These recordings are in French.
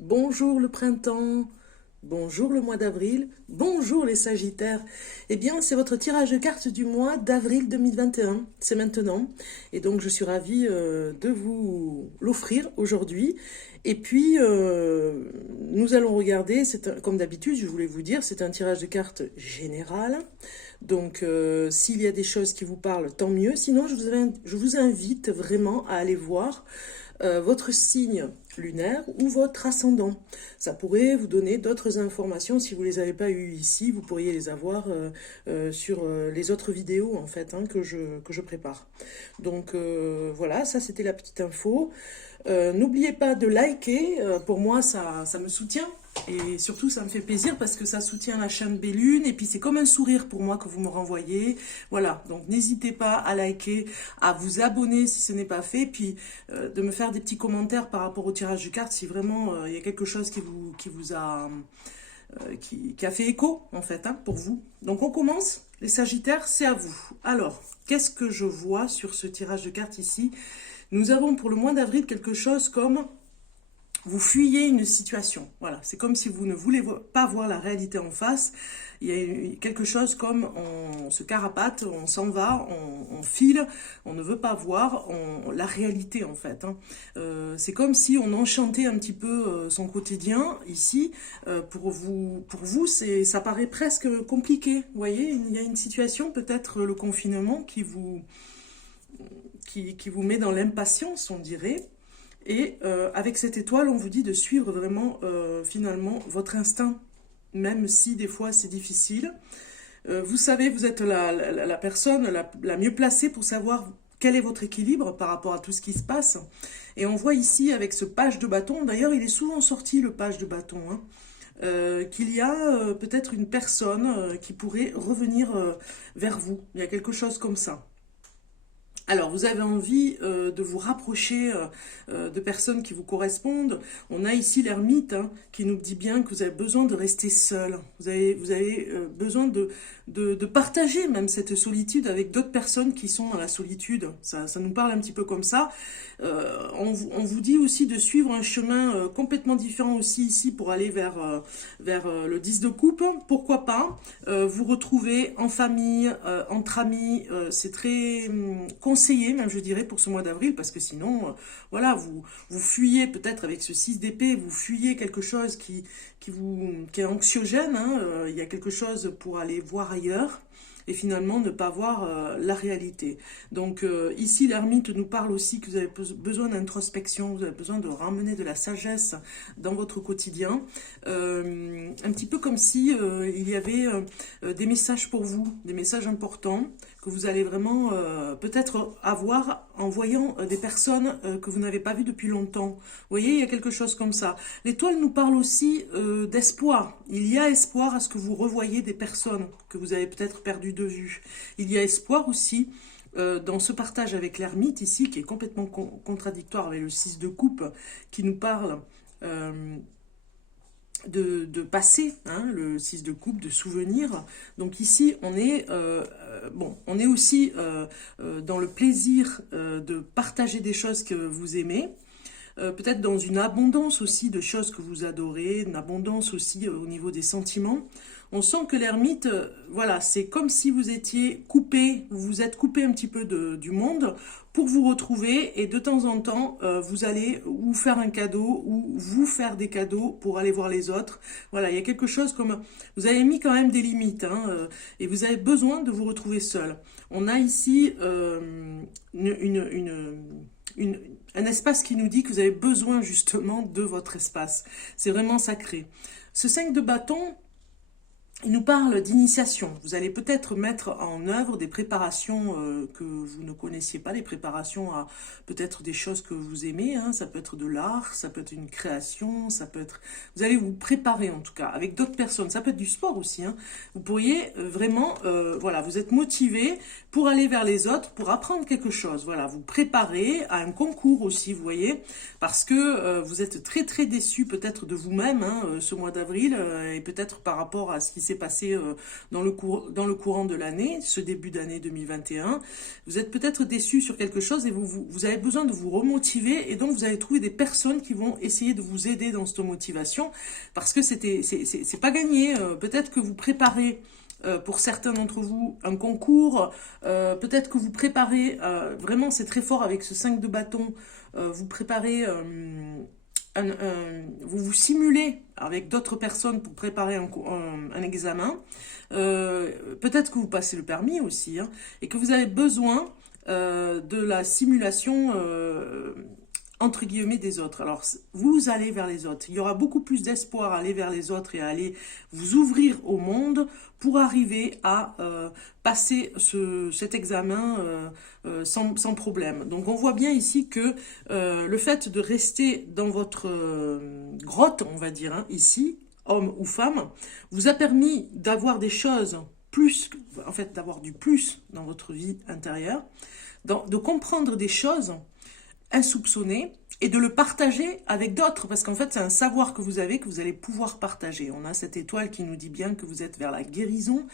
Bonjour le printemps, bonjour le mois d'avril, bonjour les Sagittaires. Eh bien, c'est votre tirage de cartes du mois d'avril 2021, c'est maintenant. Et donc, je suis ravie de vous l'offrir aujourd'hui. Et puis, nous allons regarder, comme d'habitude, je voulais vous dire, c'est un tirage de cartes général. Donc, s'il y a des choses qui vous parlent, tant mieux. Sinon, je vous invite vraiment à aller voir votre signe lunaire ou votre ascendant. Ça pourrait vous donner d'autres informations si vous ne les avez pas eues ici. Vous pourriez les avoir sur les autres vidéos en fait hein, que je prépare. Donc voilà, ça c'était la petite info. N'oubliez pas de liker, pour moi ça me soutient. Et surtout, ça me fait plaisir parce que ça soutient la chaîne Bellune. Et puis, c'est comme un sourire pour moi que vous me renvoyez. Voilà. Donc, n'hésitez pas à liker, à vous abonner si ce n'est pas fait. Puis, de me faire des petits commentaires par rapport au tirage de cartes si vraiment il y a quelque chose qui vous a, qui a fait écho, en fait, hein, pour vous. Donc, on commence. Les Sagittaires, c'est à vous. Alors, qu'est-ce que je vois sur ce tirage de cartes ici? Nous avons pour le mois d'avril quelque chose comme vous fuyez une situation. Voilà, c'est comme si vous ne voulez pas voir la réalité en face. Il y a quelque chose comme on se carapate, on s'en va, on file, on ne veut pas voir la réalité en fait. Hein. C'est comme si on enchantait un petit peu son quotidien ici. Pour vous, ça paraît presque compliqué. Vous voyez, il y a une situation, peut-être le confinement qui vous met dans l'impatience, on dirait. Et avec cette étoile, on vous dit de suivre vraiment finalement votre instinct, même si des fois c'est difficile. Vous savez, vous êtes la personne la mieux placée pour savoir quel est votre équilibre par rapport à tout ce qui se passe. Et on voit ici avec ce page de bâton, d'ailleurs il est souvent sorti le page de bâton, hein, qu'il y a peut-être une personne qui pourrait revenir vers vous. Il y a quelque chose comme ça. Alors, vous avez envie de vous rapprocher de personnes qui vous correspondent. On a ici l'ermite hein, qui nous dit bien que vous avez besoin de rester seul. Vous avez besoin de partager même cette solitude avec d'autres personnes qui sont dans la solitude. Ça nous parle un petit peu comme ça. On vous dit aussi de suivre un chemin complètement différent aussi ici pour aller vers le 10 de coupe. Pourquoi pas vous retrouver en famille, entre amis. C'est très conseillé, même je dirais, pour ce mois d'avril, parce que sinon, voilà, vous fuyez peut-être avec ce 6 d'épée, vous fuyez quelque chose qui est anxiogène. Hein, il y a quelque chose pour aller voir ailleurs et finalement ne pas voir la réalité. Donc ici, l'ermite nous parle aussi que vous avez besoin d'introspection, vous avez besoin de ramener de la sagesse dans votre quotidien. Un petit peu comme si il y avait des messages pour vous, des messages importants que vous allez vraiment peut-être avoir en voyant des personnes que vous n'avez pas vues depuis longtemps. Vous voyez, il y a quelque chose comme ça. L'étoile nous parle aussi d'espoir. Il y a espoir à ce que vous revoyiez des personnes que vous avez peut-être perdues de vue. Il y a espoir aussi dans ce partage avec l'ermite ici, qui est complètement contradictoire avec le 6 de coupe, qui nous parle de passé, hein, le 6 de coupe, de souvenirs. Donc ici, on est aussi dans le plaisir de partager des choses que vous aimez, peut-être dans une abondance aussi de choses que vous adorez, une abondance aussi au niveau des sentiments. On sent que l'ermite, voilà, c'est comme si vous étiez coupé, vous vous êtes coupé un petit peu du monde pour vous retrouver et de temps en temps, vous allez ou faire un cadeau ou vous faire des cadeaux pour aller voir les autres. Voilà, il y a quelque chose comme... Vous avez mis quand même des limites hein, et vous avez besoin de vous retrouver seul. On a ici un espace qui nous dit que vous avez besoin justement de votre espace. C'est vraiment sacré. Ce 5 de bâton, il nous parle d'initiation. Vous allez peut-être mettre en œuvre des préparations que vous ne connaissiez pas, des préparations à peut-être des choses que vous aimez. Hein. Ça peut être de l'art, ça peut être une création, ça peut être... Vous allez vous préparer en tout cas avec d'autres personnes. Ça peut être du sport aussi. Hein. Vous pourriez vraiment, voilà, vous êtes motivé pour aller vers les autres, pour apprendre quelque chose. Voilà, vous préparez à un concours aussi, vous voyez, parce que vous êtes très très déçu peut-être de vous-même hein, ce mois d'avril et peut-être par rapport à ce qui s'est passé dans le courant de l'année, ce début d'année 2021. Vous êtes peut-être déçu sur quelque chose et vous avez besoin de vous remotiver, et donc vous allez trouver des personnes qui vont essayer de vous aider dans cette motivation, parce que c'est pas gagné. Peut-être que vous préparez pour certains d'entre vous un concours, peut-être que vous préparez, vraiment c'est très fort avec ce 5 de bâton, vous préparez vous vous simulez avec d'autres personnes pour préparer un examen. Peut-être que vous passez le permis aussi, hein, et que vous avez besoin de la simulation entre guillemets des autres. Alors vous allez vers les autres. Il y aura beaucoup plus d'espoir à aller vers les autres et à aller vous ouvrir au monde pour arriver à passer cet examen sans problème. Donc on voit bien ici que le fait de rester dans votre grotte, on va dire, hein, ici, homme ou femme, vous a permis d'avoir des choses plus, en fait d'avoir du plus dans votre vie intérieure, de comprendre des choses insoupçonné, et de le partager avec d'autres, parce qu'en fait c'est un savoir que vous avez, que vous allez pouvoir partager. On a cette étoile qui nous dit bien que vous êtes vers la guérison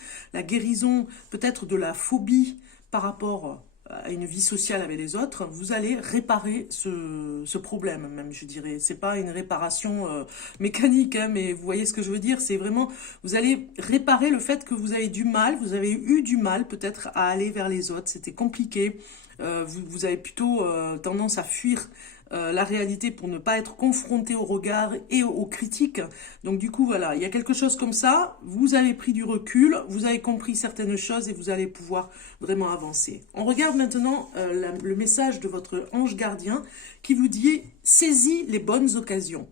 peut-être de la phobie par rapport à une vie sociale avec les autres. Vous allez réparer ce problème, même, je dirais. C'est pas une réparation mécanique, hein, mais vous voyez ce que je veux dire. C'est vraiment, vous allez réparer le fait que vous avez vous avez eu du mal peut-être à aller vers les autres. C'était compliqué. Vous avez plutôt tendance à fuir la réalité pour ne pas être confronté au regard et aux critiques. Donc du coup, voilà, il y a quelque chose comme ça. Vous avez pris du recul, vous avez compris certaines choses et vous allez pouvoir vraiment avancer. On regarde maintenant le message de votre ange gardien qui vous dit « Saisis les bonnes occasions ».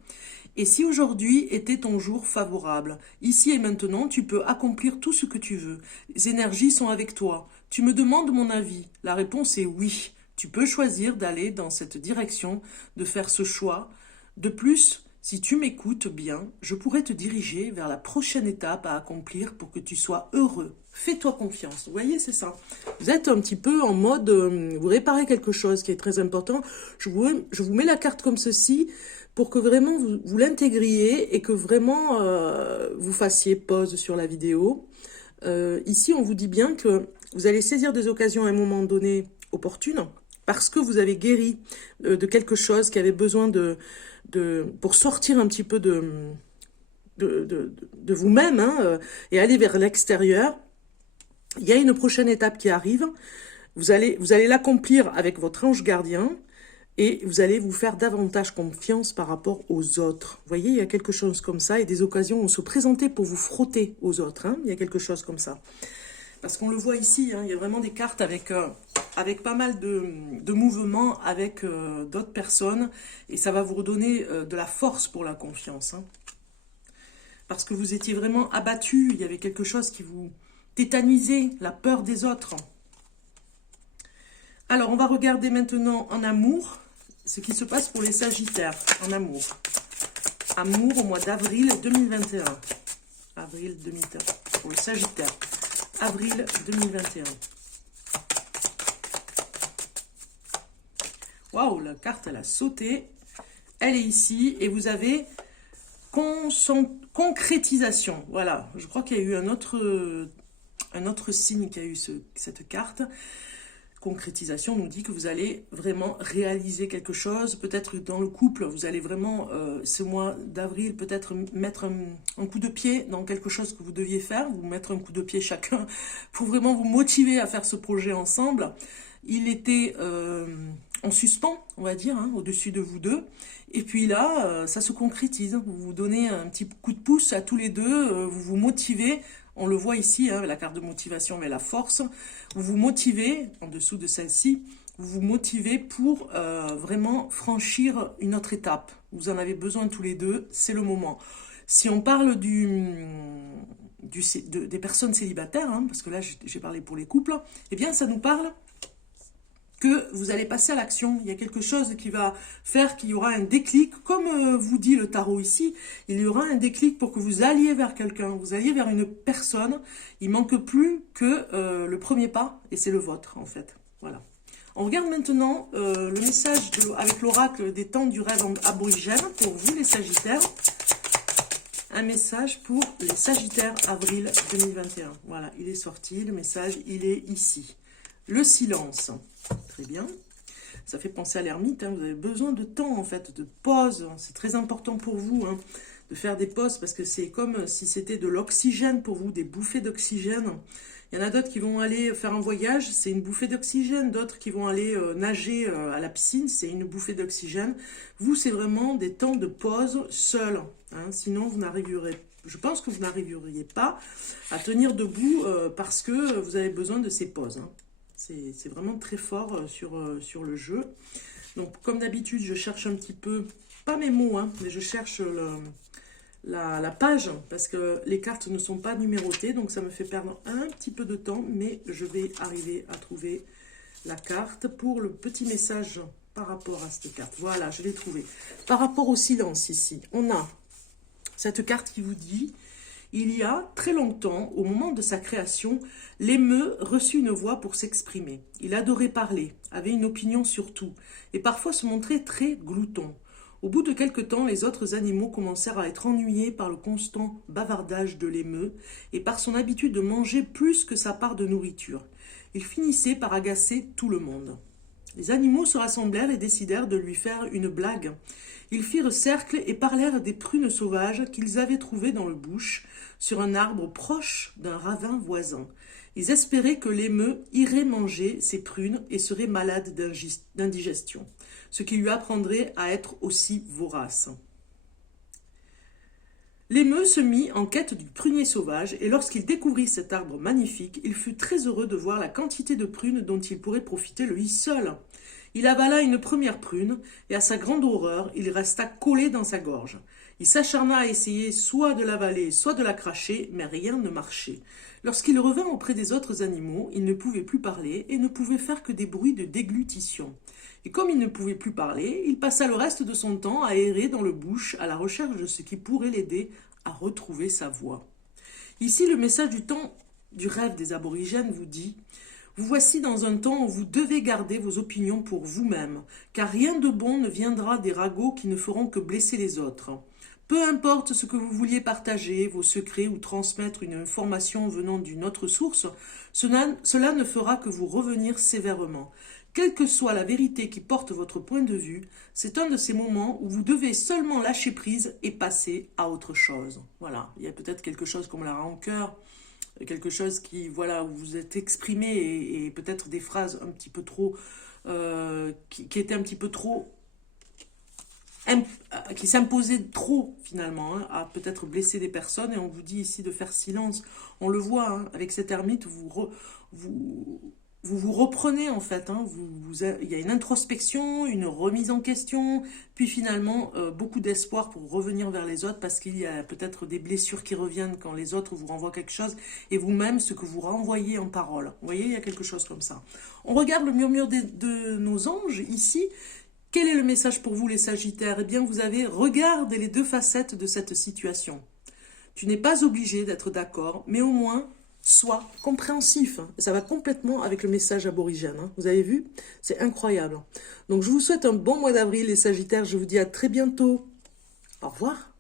Et si aujourd'hui était ton jour favorable, ici et maintenant, tu peux accomplir tout ce que tu veux. Les énergies sont avec toi. Tu me demandes mon avis. La réponse est oui. Tu peux choisir d'aller dans cette direction, de faire ce choix. De plus, si tu m'écoutes bien, je pourrais te diriger vers la prochaine étape à accomplir pour que tu sois heureux. Fais-toi confiance. Vous voyez, c'est ça. Vous êtes un petit peu en mode, vous réparez quelque chose qui est très important. Je vous mets la carte comme ceci, pour que vraiment vous l'intégriez et que vraiment vous fassiez pause sur la vidéo. Ici, on vous dit bien que vous allez saisir des occasions à un moment donné opportunes, parce que vous avez guéri de quelque chose qui avait besoin pour sortir un petit peu de vous-même, hein, et aller vers l'extérieur. Il y a une prochaine étape qui arrive. Vous allez l'accomplir avec votre ange gardien. Et vous allez vous faire davantage confiance par rapport aux autres. Vous voyez, il y a quelque chose comme ça, et des occasions vont se présenter pour vous frotter aux autres. Hein. Il y a quelque chose comme ça. Parce qu'on le voit ici, hein, il y a vraiment des cartes avec pas mal de mouvements avec d'autres personnes. Et ça va vous redonner de la force pour la confiance. Hein. Parce que vous étiez vraiment abattu, il y avait quelque chose qui vous tétanisait, la peur des autres. Alors, on va regarder maintenant en amour ce qui se passe pour les Sagittaires en amour. Amour au mois d'avril 2021. Avril 2021. Pour le Sagittaire. Avril 2021. Waouh, la carte, elle a sauté. Elle est ici. Et vous avez concrétisation. Voilà. Je crois qu'il y a eu un autre signe qui a eu cette carte. Concrétisation nous dit que vous allez vraiment réaliser quelque chose. Peut-être dans le couple, vous allez vraiment, ce mois d'avril, peut-être mettre un coup de pied dans quelque chose que vous deviez faire. Vous mettre un coup de pied chacun pour vraiment vous motiver à faire ce projet ensemble. Il était en suspens, on va dire, hein, au-dessus de vous deux. Et puis là, ça se concrétise. Vous vous donnez un petit coup de pouce à tous les deux. Vous vous motivez. On le voit ici, hein, la carte de motivation, mais la force. Vous vous motivez, en dessous de celle-ci, vous vous motivez pour vraiment franchir une autre étape. Vous en avez besoin tous les deux, c'est le moment. Si on parle des personnes célibataires, hein, parce que là j'ai parlé pour les couples, eh bien ça nous parle que vous allez passer à l'action. Il y a quelque chose qui va faire qu'il y aura un déclic, comme vous dit le tarot ici, il y aura un déclic pour que vous alliez vers quelqu'un, vous alliez vers une personne. Il manque plus que le premier pas, et c'est le vôtre en fait. Voilà. On regarde maintenant le message avec l'oracle des temps du rêve aborigène pour vous les Sagittaires. un message pour les Sagittaires avril 2021. Voilà, il est sorti, le message, il est ici. Le silence. Très bien. Ça fait penser à l'ermite, hein. Vous avez besoin de temps, en fait, de pause. C'est très important pour vous, hein, de faire des pauses, parce que c'est comme si c'était de l'oxygène pour vous, des bouffées d'oxygène. Il y en a d'autres qui vont aller faire un voyage, c'est une bouffée d'oxygène. D'autres qui vont aller nager à la piscine, c'est une bouffée d'oxygène. Vous, c'est vraiment des temps de pause seul, hein. Sinon, vous n'arriverez, je pense que vous n'arriveriez pas à tenir debout parce que vous avez besoin de ces pauses, hein. C'est vraiment très fort sur le jeu. Donc, comme d'habitude, je cherche un petit peu, pas mes mots, hein, mais je cherche la page, parce que les cartes ne sont pas numérotées, donc ça me fait perdre un petit peu de temps, mais je vais arriver à trouver la carte pour le petit message par rapport à cette carte. Voilà, je l'ai trouvé. Par rapport au silence ici, on a cette carte qui vous dit... Il y a très longtemps, au moment de sa création, l'émeu reçut une voix pour s'exprimer. Il adorait parler, avait une opinion sur tout, et parfois se montrait très glouton. Au bout de quelque temps, les autres animaux commencèrent à être ennuyés par le constant bavardage de l'émeu et par son habitude de manger plus que sa part de nourriture. Il finissait par agacer tout le monde. Les animaux se rassemblèrent et décidèrent de lui faire une blague. Ils firent cercle et parlèrent des prunes sauvages qu'ils avaient trouvées dans le bush, sur un arbre proche d'un ravin voisin. Ils espéraient que l'émeu irait manger ces prunes et serait malade d'indigestion, ce qui lui apprendrait à être aussi vorace. L'émeu se mit en quête du prunier sauvage, et lorsqu'il découvrit cet arbre magnifique, il fut très heureux de voir la quantité de prunes dont il pourrait profiter lui seul. Il avala une première prune, et à sa grande horreur, il resta collé dans sa gorge. Il s'acharna à essayer soit de l'avaler, soit de la cracher, mais rien ne marchait. Lorsqu'il revint auprès des autres animaux, il ne pouvait plus parler et ne pouvait faire que des bruits de déglutition. Et comme il ne pouvait plus parler, il passa le reste de son temps à errer dans le bush à la recherche de ce qui pourrait l'aider à retrouver sa voix. Ici, le message du temps du rêve des aborigènes vous dit « Vous voici dans un temps où vous devez garder vos opinions pour vous-même, car rien de bon ne viendra des ragots qui ne feront que blesser les autres. Peu importe ce que vous vouliez partager, vos secrets ou transmettre une information venant d'une autre source, cela ne fera que vous revenir sévèrement. Quelle que soit la vérité qui porte votre point de vue, c'est un de ces moments où vous devez seulement lâcher prise et passer à autre chose. » Voilà, il y a peut-être quelque chose comme la rancœur, quelque chose qui, voilà, où vous êtes exprimé et peut-être des phrases un petit peu trop, qui étaient un petit peu trop, qui s'imposaient trop finalement, hein, à peut-être blesser des personnes, et on vous dit ici de faire silence. On le voit, hein, avec cet ermite, vous reprenez en fait, hein, il y a une introspection, une remise en question, puis finalement beaucoup d'espoir pour revenir vers les autres, parce qu'il y a peut-être des blessures qui reviennent quand les autres vous renvoient quelque chose, et vous-même ce que vous renvoyez en parole. Vous voyez, il y a quelque chose comme ça. On regarde le murmure de nos anges ici. Quel est le message pour vous les Sagittaires? Eh bien, vous avez regardé les deux facettes de cette situation. Tu n'es pas obligé d'être d'accord, mais au moins sois compréhensif. Ça va complètement avec le message aborigène, hein. Vous avez vu? C'est incroyable. Donc, je vous souhaite un bon mois d'avril, les Sagittaires. Je vous dis à très bientôt. Au revoir.